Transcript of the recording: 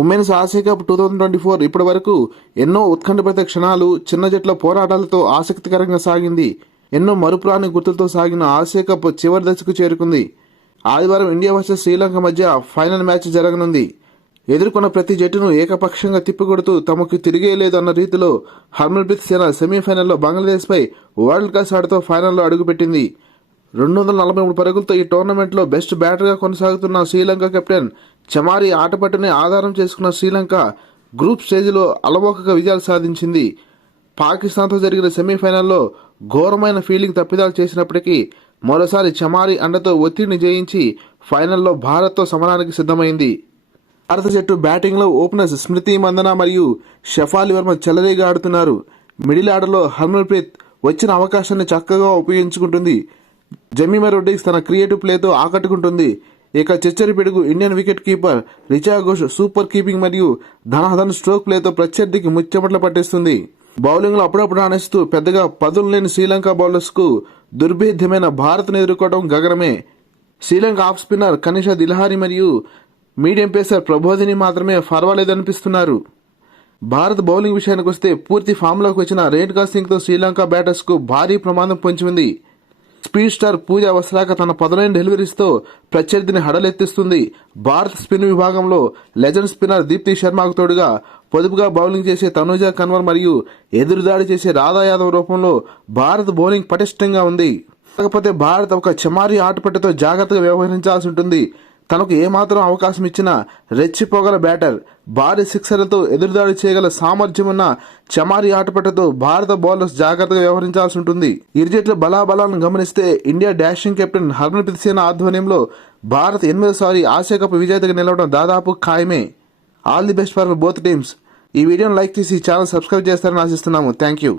Women's Asia cup two thousand twenty four ఇప్పటి వరకు ఎన్నో ఉత్కంఠభరిత క్షణాలు చిన్న జట్ల పోరాటాలతో ఆసక్తికరంగా సాగింది. ఎన్నో మరుపురాని గుర్తులతో సాగిన ఆసియా కప్ చివరి దశకు చేరుకుంది. ఆదివారం ఇండియా వర్సెస్ శ్రీలంక మధ్య ఫైనల్ మ్యాచ్ జరగనుంది. ఎదుర్కొన్న ప్రతి జట్టును ఏకపక్షంగా తిప్పికొడుతూ తమకు తిరిగేయలేదు అన్న రీతిలో హర్మన్ప్రీత్ సేన సెమీఫైనల్లో బంగ్లాదేశ్పై వరల్డ్ క్లాస్ ఆటతో ఫైనల్లో అడుగుపెట్టింది. రెండు వందల నలభై మూడు పరుగులతో ఈ టోర్నమెంట్లో బెస్ట్ బ్యాటర్గా కొనసాగుతున్న శ్రీలంక కెప్టెన్ చమారి ఆటపట్టుని ఆధారం చేసుకున్న శ్రీలంక గ్రూప్ స్టేజ్లో అలవోకగా విజయాలు సాధించింది. పాకిస్తాన్తో జరిగిన సెమీఫైనల్లో ఘోరమైన ఫీల్డింగ్ తప్పిదాలు చేసినప్పటికీ మరోసారి చమారి అండతో ఒత్తిడిని జయించి ఫైనల్లో భారత్తో సమరానికి సిద్ధమైంది. భారత జట్టు బ్యాటింగ్లో ఓపెనర్స్ స్మృతి మందన మరియు షఫాలి వర్మ చెలరేగా ఆడుతున్నారు మిడిల్ ఆర్డర్లో హర్మన్ప్రీత్ వచ్చిన అవకాశాన్ని చక్కగా ఉపయోగించుకుంటుంది. జమీమా రొడ్డిక్స్ తన క్రియేటివ్ ప్లేతో ఆకట్టుకుంటుంది. ఇక చెచ్చరి పిడుగు Indian wicket keeper Richa Ghosh super keeping మరియు ధనాధన్ స్ట్రోక్ ప్లేతో ప్రత్యర్థికి ముచ్చమట్లు పట్టిస్తుంది. బౌలింగ్లో అప్పుడప్పుడు రాణిస్తూ పెద్దగా పదులు లేని శ్రీలంక బౌలర్స్కు దుర్భేద్యమైన భారత్ను ఎదుర్కోవడం గగనమే. శ్రీలంక ఆఫ్ స్పిన్నర్ కనిషా దిల్హారి మరియు మీడియం పేసర్ ప్రబోధిని మాత్రమే పర్వాలేదనిపిస్తున్నారు భారత్ బౌలింగ్ విషయానికి వస్తే పూర్తి ఫామ్లోకి వచ్చిన రేణుకా సింగ్తో శ్రీలంక బ్యాటర్స్కు భారీ ప్రమాదం పొంచి ఉంది స్పీడ్ స్టార్ పూజా వస్త్రాక తన పదునైన డెలివరీస్తో ప్రత్యర్థిని హడలెత్తిస్తుంది. భారత్ స్పిన్ విభాగంలో లెజెండ్ స్పిన్నర్ దీప్తి శర్మకు తోడుగా పొదుపుగా బౌలింగ్ చేసే తనూజ కన్వర్ మరియు ఎదురుదాడి చేసే రాధా యాదవ్ రూపంలో భారత్ బౌలింగ్ పటిష్టంగా ఉంది. కాకపోతే భారత్ ఒక చమారి ఆటపట్టుతో జాగ్రత్తగా వ్యవహరించాల్సి ఉంటుంది. తనకు ఏమాత్రం అవకాశం ఇచ్చినా రెచ్చిపోగల బ్యాటర్. భారీ సిక్సర్లతో ఎదురుదాడి చేయగల సామర్థ్యం ఉన్న చమారి ఆటపట్టతో భారత బౌలర్స్ జాగ్రత్తగా వ్యవహరించాల్సి ఉంటుంది. ఇరుజట్ల బలాబలాలను గమనిస్తే ఇండియా డాషింగ్ కెప్టెన్ హర్మన్ప్రీత్ సేన ఆధ్వర్యంలో భారత్ ఎనిమిదోసారి ఆసియా కప్ విజేతగా నిలవడం దాదాపు ఖాయమే. All the best for both teams. ఈ వీడియోని లైక్ చేసి ఛానల్ సబ్స్క్రైబ్ చేస్తారని ఆశిస్తున్నాము. Thank you